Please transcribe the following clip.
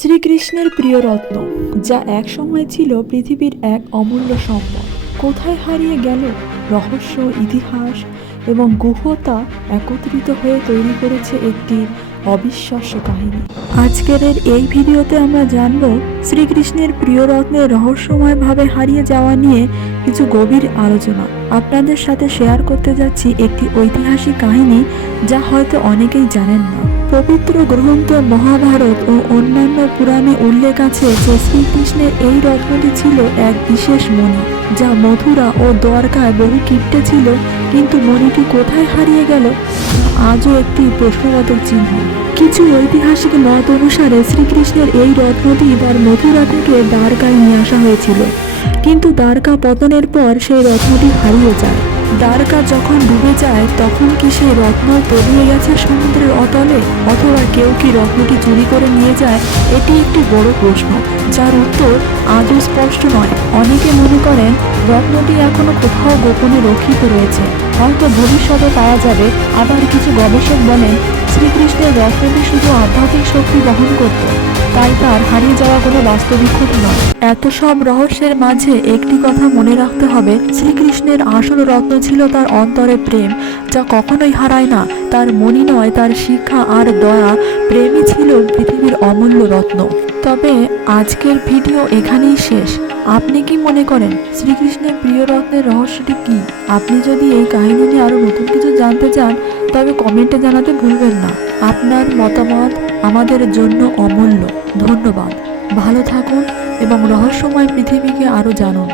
শ্রীকৃষ্ণের প্রিয় রত্ন, যা এক সময় ছিল পৃথিবীর এক অমূল্য সম্পদ, কোথায় হারিয়ে গেল? রহস্য, ইতিহাস এবং গুহতা একত্রিত হয়ে তৈরি করেছে একটি অবিশ্বাস্য কাহিনী। আজকের এই ভিডিওতে আমরা জানব শ্রীকৃষ্ণের প্রিয় রত্নের রহস্যময়ভাবে হারিয়ে যাওয়া নিয়ে কিছু গভীর আলোচনা। আপনাদের সাথে শেয়ার করতে যাচ্ছি একটি ঐতিহাসিক কাহিনী, যা হয়তো অনেকেই জানেন না। পবিত্র গ্রন্থ মহাভারত ও অন্যান্য পুরাণে উল্লেখ আছে যে শ্রীকৃষ্ণের এই রত্নটি ছিল এক বিশেষ মণি, যা মথুরা ও দ্বারকায় বহু কীর্তে ছিল, কিন্তু মণিটি কোথায় হারিয়ে গেল আজও একটি প্রশ্নবোধক চিহ্ন। কিছু ঐতিহাসিক মত অনুসারে শ্রীকৃষ্ণের এই রত্নটি তার মথুরা থেকে দ্বারকায় নিয়ে আসা হয়েছিল, কিন্তু দ্বারকা পতনের পর সেই রত্নটি হারিয়ে যায়। দ্বারকা যখন ডুবে যায়, তখন কি সেই রত্ন তলিয়ে গেছে সমুদ্রের অতলে, অথবা কেউ কি রত্নটি চুরি করে নিয়ে যায়? এটি একটি বড় প্রশ্ন, যার উত্তর আজও স্পষ্ট নয়। অনেকে মনে করেন রত্নটি এখনো কোথাও গোপনে রক্ষিত রয়েছে, হয়তো ভবিষ্যতে পাওয়া যাবে। আবার কিছু গবেষক বলেন শ্রীকৃষ্ণের রত্নটি শুধু আধ্যাত্মিক শক্তি বহন করত, তাই তার হারিয়ে যাওয়া কোনো বাস্তবিক ক্ষতি নয়। এত সব রহস্যের মাঝে একটি কথা মনে রাখতে হবে, শ্রীকৃষ্ণের আসল রত্ন ছিল তার অন্তরে প্রেম, যা কখনোই হারায় না। তার মনি নয়, তার শিক্ষা আর দয়া, প্রেমই ছিল পৃথিবীর অমূল্য রত্ন। তবে আজকের ভিডিও এখানেই শেষ। আপনি কি মনে করেন শ্রীকৃষ্ণের প্রিয় রত্নের রহস্যটি কি? আপনি যদি এই কাহিনী নিয়ে আরো নতুন কিছু জানতে চান, তবে কমেন্টে জানাতে ভুলবেন না। আপনার মতামত আমাদের জন্য অমূল্য। ধন্যবাদ। ভালো থাকুন এবং রহস্যময় পৃথিবীকে আরো জানুন।